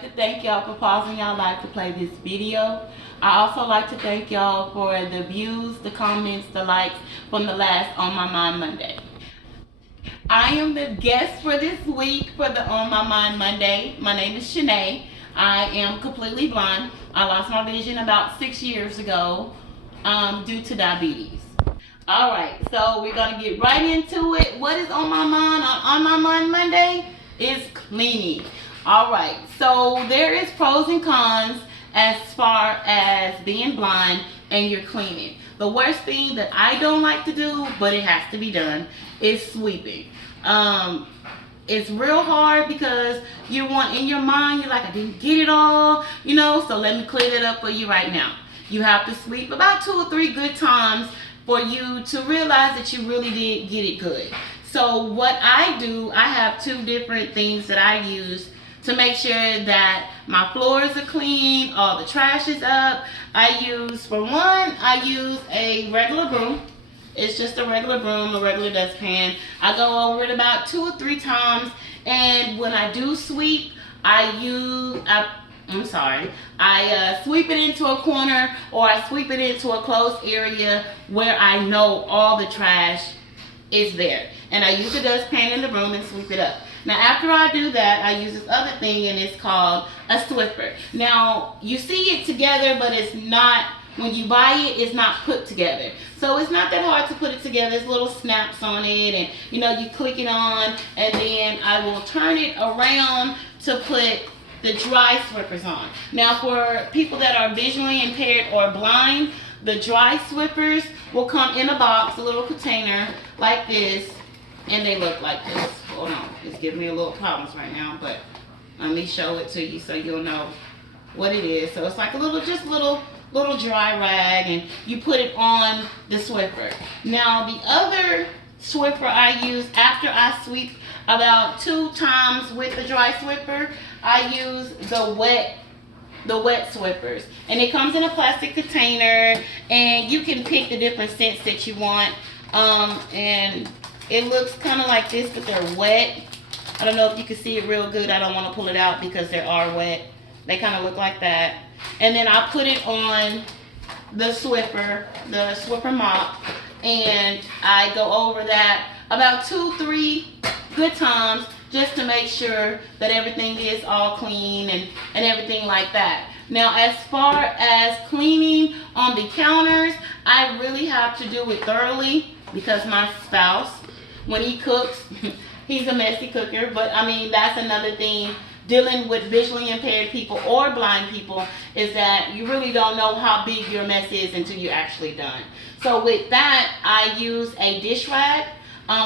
like to thank y'all for pausing y'all life to play this video. I also like to thank y'all for the views, the comments, the likes from the last On My Mind Monday. I am the guest for this week for the On My Mind Monday. My name is Shanae. I am completely blind. I lost my vision about 6 years ago due to diabetes. Alright, so we're going to get right into it. What is on my mind on My Mind Monday? Is cleaning. Alright, so there is pros and cons as far as being blind and you're cleaning. The worst thing that I don't like to do, but it has to be done, is sweeping. It's real hard because you want in your mind, you're like, I didn't get it all, so let me clear it up for you right now. You have to sweep about 2 or 3 good times for you to realize that you really did get it good. So what I do, I have 2 different things that I use to make sure that my floors are clean, all the trash is up. For one, I use a regular broom. It's just a regular broom, a regular dustpan. I go over it about 2 or 3 times, and when I do sweep, I sweep it into a corner, or I sweep it into a closed area where I know all the trash is there. And I use the dustpan and the broom and sweep it up. Now after I do that, I use this other thing, and it's called a Swiffer. Now you see it together, but it's not, when you buy it, it's not put together. So it's not that hard to put it together. There's little snaps on it, and you click it on, and then I will turn it around to put the dry Swiffers on. Now for people that are visually impaired or blind, the dry Swiffers will come in a box, a little container like this, and they look like this. Hold on, it's giving me a little problems right now, but let me show it to you so you'll know what it is. So it's like a little dry rag, and you put it on the Swiffer. Now the other Swiffer I use after I sweep about 2 times with the dry Swiffer, I use the wet Swiffers, and it comes in a plastic container, and you can pick the different scents that you want, and it looks kind of like this, but they're wet. I don't know if you can see it real good. I don't want to pull it out because they are wet. They kind of look like that. And then I put it on the Swiffer mop, and I go over that about 2-3 good times just to make sure that everything is all clean and everything like that. Now as far as cleaning on the counters, I really have to do it thoroughly because my spouse, when he cooks, he's a messy cooker, but I mean that's another thing. Dealing with visually impaired people or blind people is that you really don't know how big your mess is until you're actually done. So with that, I use a dish rag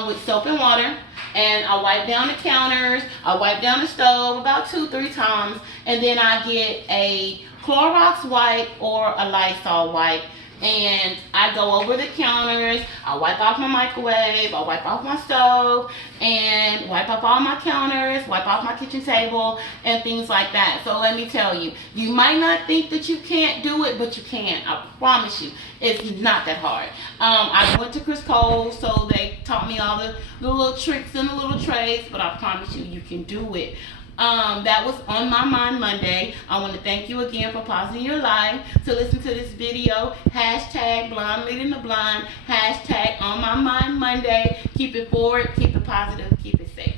with soap and water, and I wipe down the counters, I wipe down the stove about 2-3 times, and then I get a Clorox wipe or a Lysol wipe, and I go over the counters, I wipe off my microwave, I wipe off my stove, and wipe off all my counters, wipe off my kitchen table, and things like that. So let me tell you, you might not think that you can't do it, but you can. I promise you, it's not that hard. I went to Chris Cole, so they taught me all the little tricks and the little trades, but I promise you, you can do it. That was On My Mind Monday. I want to thank you again for pausing your life to listen to this video. Hashtag Blind Leading the Blind. Hashtag On My Mind Monday. Keep it forward, keep it positive, keep it safe.